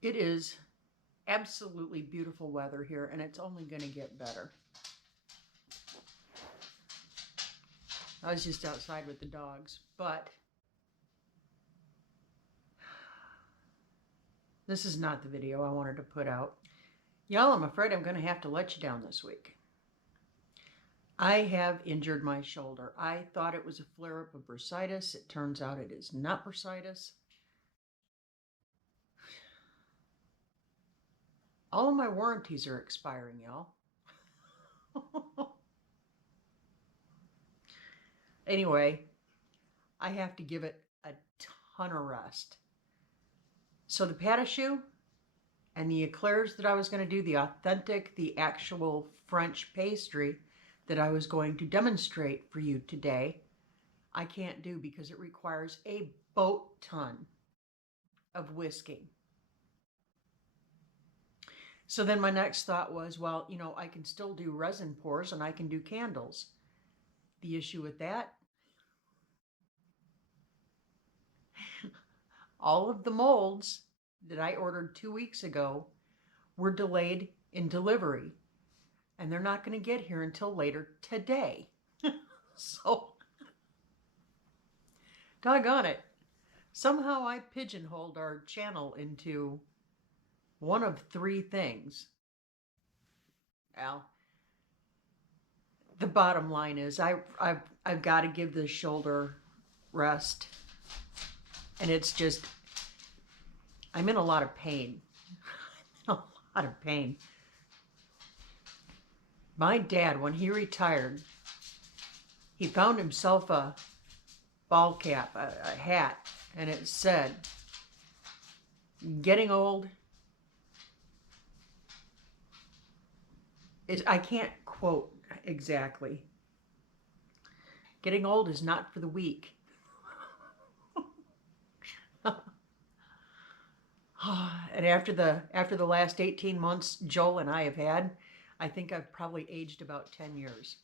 It is absolutely beautiful weather here, and it's only going to get better. I was just outside with the dogs, but this is not the video I wanted to put out. Y'all, I'm afraid I'm going to have to let you down this week. I have injured my shoulder. I thought it was a flare-up of bursitis. It turns out it is not bursitis. All of my warranties are expiring, y'all. Anyway, I have to give it a ton of rest. So the pâte à choux and the eclairs that I was going to do, the authentic, the actual French pastry that I was going to demonstrate for you today, I can't do because it requires a boat ton of whisking. So then my next thought was, well, you know, I can still do resin pours and I can do candles. The issue with that, all of the molds that I ordered 2 weeks ago were delayed in delivery, and they're not going to get here until later today. So, doggone it. Somehow I pigeonholed our channel into one of three things. Well, the bottom line is I've got to give this shoulder rest. And it's just, I'm in a lot of pain. I'm in a lot of pain. My dad, when he retired, he found himself a ball cap, a hat, and it said, getting old is, I can't quote exactly, getting old is not for the weak. And after the last 18 months Joel and I have had, I think I've probably aged about 10 years.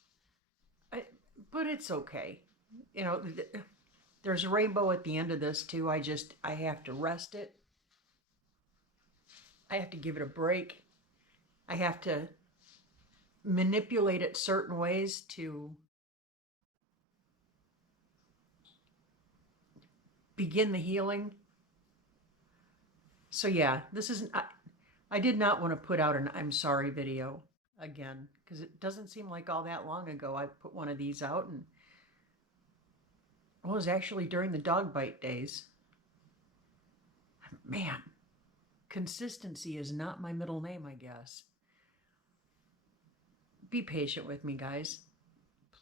But it's okay. You know, there's a rainbow at the end of this too. I have to rest it. I have to give it a break. I have to manipulate it certain ways to begin the healing. So yeah, this is, I did not want to put out an I'm sorry video again, because it doesn't seem like all that long ago I put one of these out, and it was actually during the dog bite days. Man, consistency is not my middle name, I guess. Be patient with me, guys.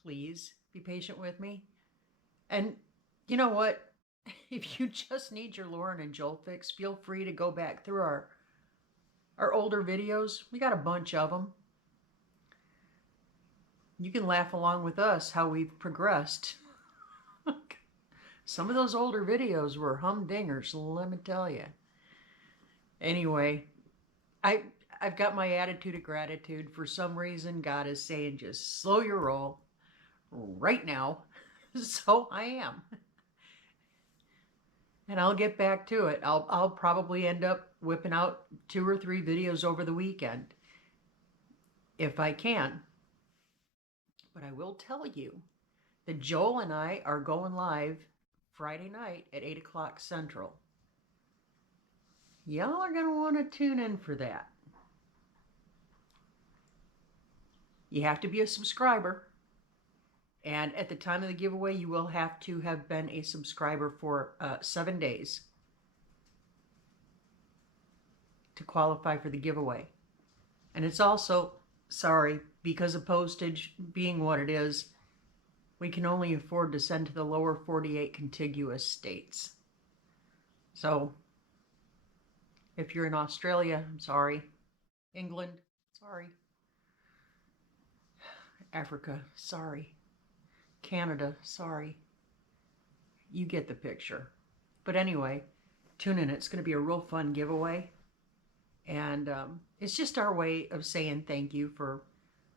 Please be patient with me. And you know what? If you just need your Lauren and Joel fix, feel free to go back through our older videos. We got a bunch of them. You can laugh along with us how we've progressed. Some of those older videos were humdingers, let me tell you. Anyway, I've got my attitude of gratitude. For some reason, God is saying, just slow your roll right now. So I am. And I'll get back to it. I'll probably end up whipping out 2 or 3 videos over the weekend, if I can. But I will tell you that Joel and I are going live Friday night at 8 o'clock Central. Y'all are going to want to tune in for that. You have to be a subscriber. And at the time of the giveaway, you will have to have been a subscriber for 7 days to qualify for the giveaway. And it's also, sorry, because of postage being what it is, we can only afford to send to the lower 48 contiguous states. So, if you're in Australia, I'm sorry. England, sorry. Africa, sorry. Canada, sorry. You get the picture. But anyway, tune in. It's going to be a real fun giveaway. And it's just our way of saying thank you for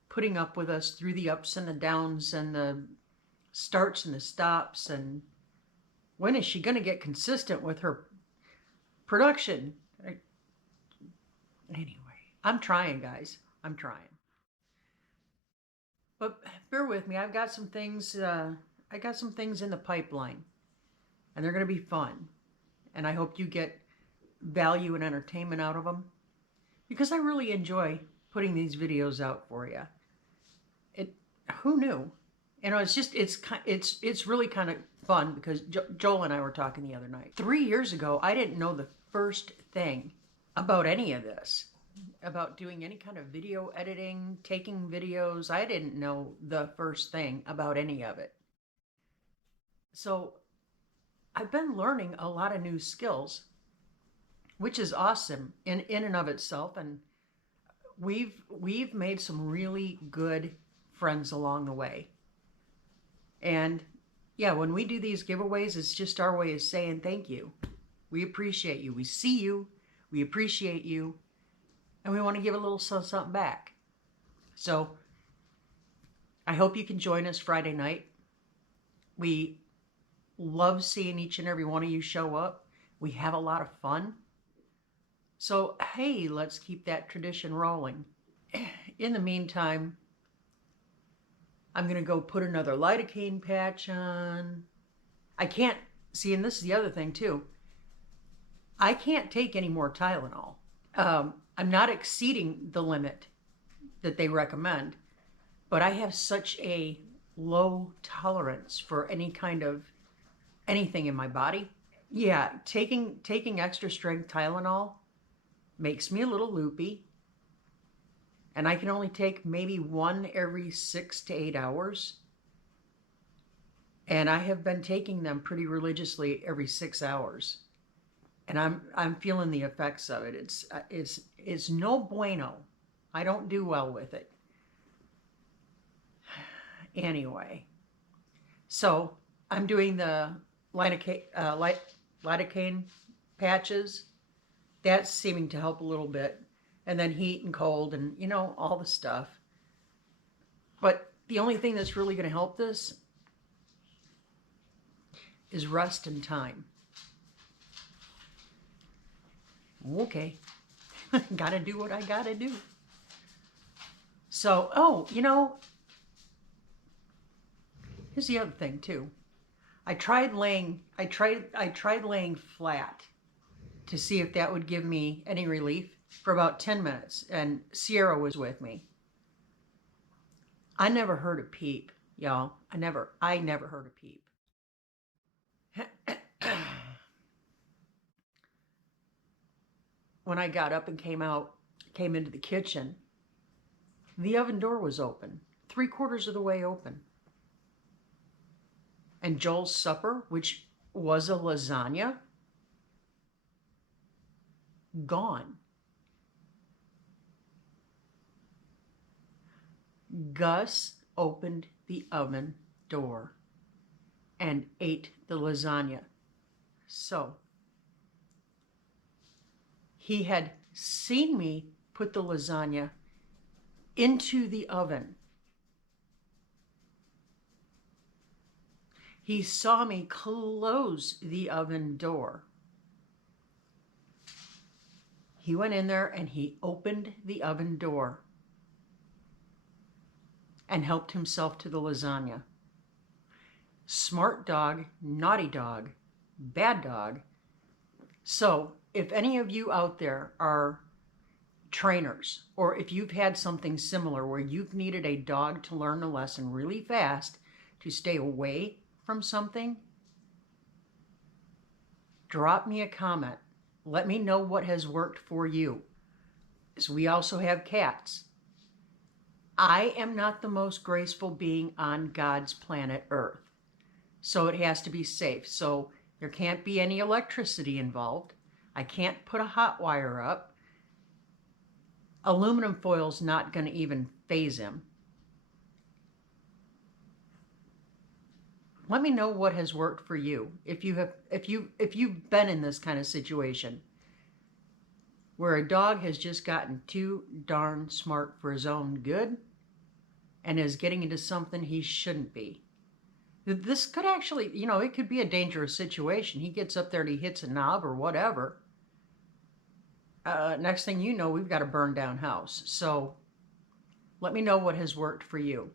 putting up with us through the ups and the downs and the starts and the stops. And when is she going to get consistent with her production? Anyway, I'm trying, guys. I'm trying. But bear with me. I've got some things. I got some things in the pipeline, and they're going to be fun. And I hope you get value and entertainment out of them, because I really enjoy putting these videos out for you. Who knew? You know, it's really kind of fun, because Joel and I were talking the other night. 3 years ago, I didn't know the first thing about any of this, about doing any kind of video editing, taking videos. I didn't know the first thing about any of it. So I've been learning a lot of new skills, which is awesome in and of itself. And we've made some really good friends along the way. And yeah, when we do these giveaways, it's just our way of saying thank you. We appreciate you. We see you. We appreciate you. And we want to give a little something back. So I hope you can join us Friday night. We love seeing each and every one of you show up. We have a lot of fun. So, hey, let's keep that tradition rolling. In the meantime, I'm going to go put another lidocaine patch on. I can't, see, and this is the other thing too. I can't take any more Tylenol. I'm not exceeding the limit that they recommend, but I have such a low tolerance for any kind of anything in my body. Yeah, taking extra strength Tylenol makes me a little loopy, and I can only take maybe one every 6 to 8 hours. And I have been taking them pretty religiously every 6 hours. And I'm feeling the effects of it. It's no bueno. I don't do well with it. Anyway, so I'm doing the lidocaine patches. That's seeming to help a little bit. And then heat and cold and, you know, all the stuff. But the only thing that's really going to help this is rest and time. Okay. Gotta do what I gotta do. So, oh, you know, here's the other thing too. I tried laying flat to see if that would give me any relief for about 10 minutes, and Sierra was with me. I never heard a peep, y'all. I never heard a peep. When I got up and came into the kitchen, the oven door was open, 3/4 of the way open. And Joel's supper, which was a lasagna, gone. Gus opened the oven door and ate the lasagna. So he had seen me put the lasagna into the oven. He saw me close the oven door. He went in there and he opened the oven door and helped himself to the lasagna. Smart dog, naughty dog, bad dog. So if any of you out there are trainers, or if you've had something similar where you've needed a dog to learn a lesson really fast to stay away from something, drop me a comment. Let me know what has worked for you. So we also have cats. I am not the most graceful being on God's planet Earth, so it has to be safe. So there can't be any electricity involved. I can't put a hot wire up. Aluminum foil's not going to even faze him. Let me know what has worked for you. If you've been in this kind of situation where a dog has just gotten too darn smart for his own good and is getting into something he shouldn't be. This could actually, you know, it could be a dangerous situation. He gets up there and he hits a knob or whatever. next thing you know, we've got a burned down house. So let me know what has worked for you.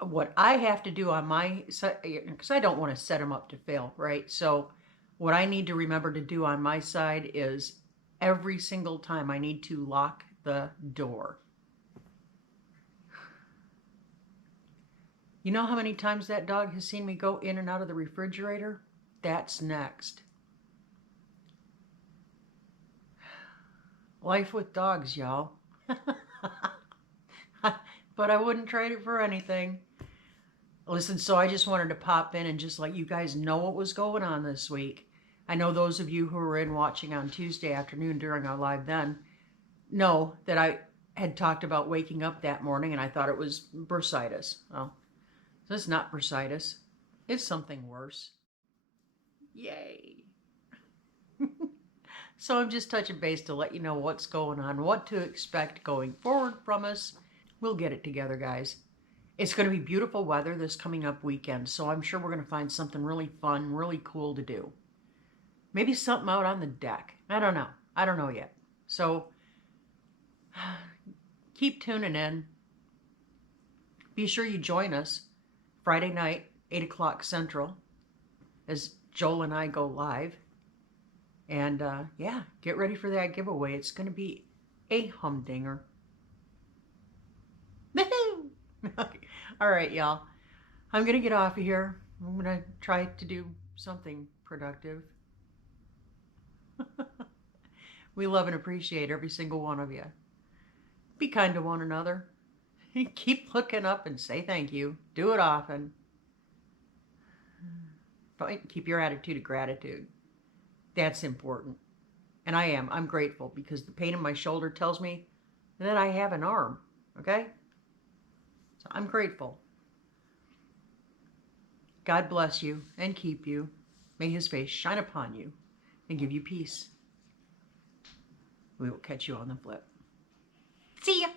What I have to do on my side, because I don't want to set them up to fail, right? So what I need to remember to do on my side is every single time I need to lock the door. You know how many times that dog has seen me go in and out of the refrigerator? That's next. Life with dogs, y'all. But I wouldn't trade it for anything. Listen, so I just wanted to pop in and just let you guys know what was going on this week. I know those of you who were in watching on Tuesday afternoon during our live then know that I had talked about waking up that morning and I thought it was bursitis. Well, so it's not bursitis. It's something worse. Yay. So I'm just touching base to let you know what's going on, what to expect going forward from us. We'll get it together, guys. It's going to be beautiful weather this coming up weekend, so I'm sure we're going to find something really fun, really cool to do. Maybe something out on the deck. I don't know. I don't know yet. So keep tuning in. Be sure you join us Friday night, 8 o'clock Central, as Joel and I go live. And yeah, get ready for that giveaway. It's going to be a humdinger. All right, y'all. I'm going to get off of here. I'm going to try to do something productive. We love and appreciate every single one of you. Be kind to one another. Keep looking up and say thank you. Do it often. Keep your attitude of gratitude. That's important. And I am. I'm grateful because the pain in my shoulder tells me that I have an arm. Okay? So I'm grateful. God bless you and keep you. May his face shine upon you and give you peace. We will catch you on the flip. See ya!